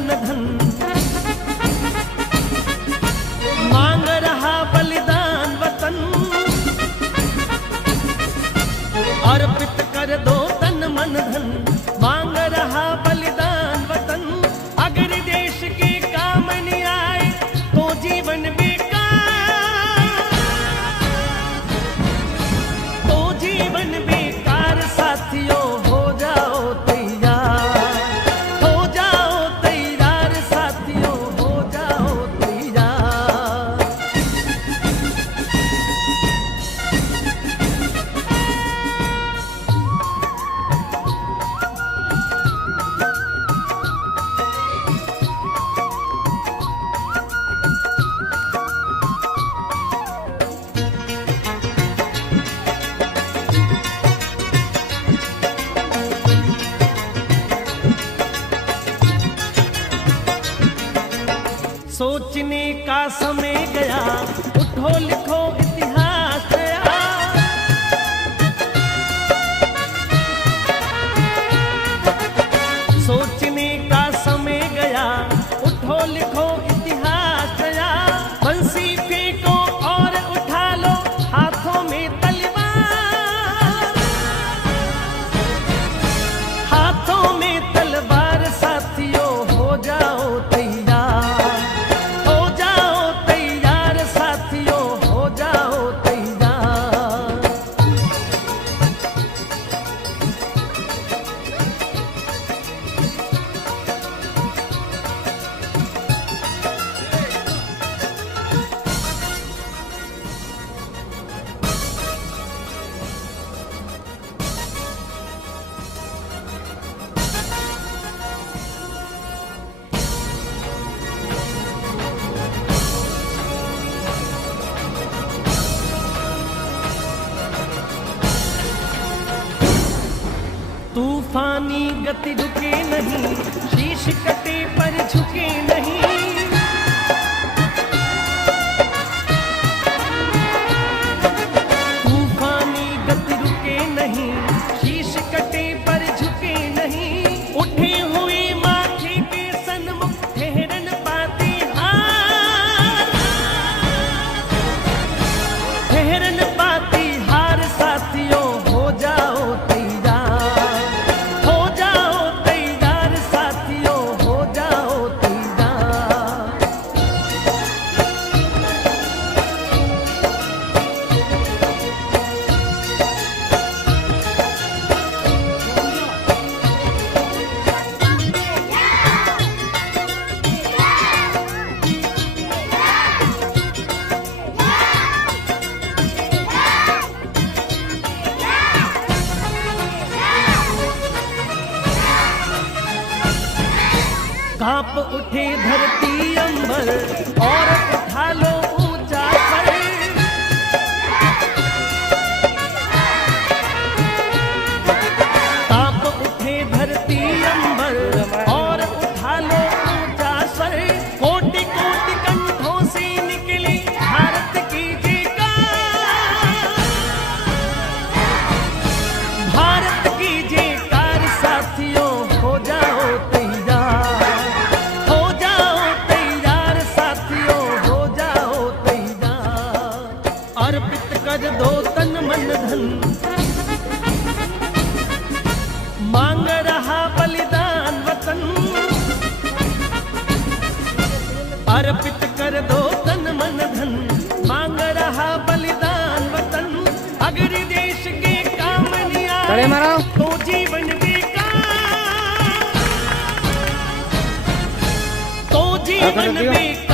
मन धन, मांग रहा बलिदान वतन, अर्पित कर दो तन मन धन, मांग रहा बलिदान वतन। अगर देश के काम नहीं आए तो जीवन बेकार, तो जीवन बेकार। साथियों हो जाओ तैयार, हो जाओ तैयार, साथियों हो जाओ तैयार। सोचने का समय गया, उठो लिखो इतिहास नया। सोचने का समय गया, उठो लिखो इतिहास नया। बंसी फेंको और उठा लो हाथों में तलवार, हाथों में तलवार। साथियों हो जाओ तैयार, तूफानी गति रुके नहीं, शीश कटे पर झुके नहीं। तूफानी गति रुके नहीं, शीश कटे पर झुके नहीं। उठे हुए माथे के सन्मुख ठहरन पाते हार, ठहरन पाती हार। साथियों हो जाओ तैयार, हो जाओ तैयार, साथियों हो जाओ तैयार। कांप उठे धरती अंबर और उठा लो ऊंचा सर। कांप उठे धरती अंबर और उठा लो ऊंचा सर। कोटि कोटि कंठों से निकली भारत की जयकार, भारत की जयकार। साथियों हो जाओ तैयार, हो जाओ तैयार, साथियों हो जाओ तैयार। अर्पित कर दो तन मन धन, मांग रहा बलिदान वतन। अर्पित कर दो तन मन धन, मांग रहा बलिदान वतन। अगर देश के काम नहीं आए तो जीवन बेकार, तो जीवन बेकार।